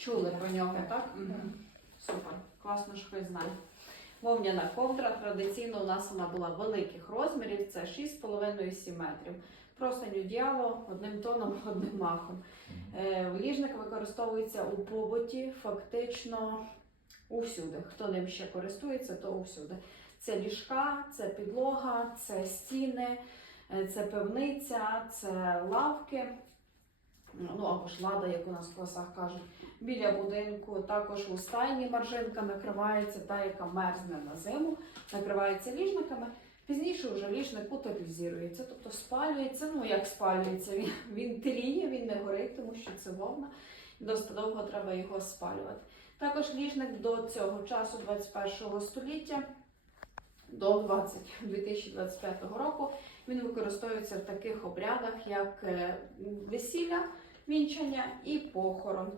Чули про нього, так? Мгм. Супер, класно, що хтось знає. Вовняна ковдра традиційно у нас вона була великих розмірів, це 6,5-7 метрів. Простинь діяло одним тоном, одним махом. Е, Ліжник використовується у побуті фактично усюди. Хто ним ще користується, то усюди. Це ліжка, це підлога, це стіни, е, це пивниця, це лавки. Ну або ж лада, як у нас в класах кажуть. Біля будинку також у стайні маржинка накривається, та, яка мерзне на зиму, накривається ліжниками. Пізніше вже ліжник утилізується, тобто спалюється. Ну як спалюється, він, він тліє, він не горить, тому що це вовна. Досить довго треба його спалювати. Також ліжник до цього часу, 21 століття, до 20, 2025 року, він використовується в таких обрядах, як е, весілля, вінчання і похорон.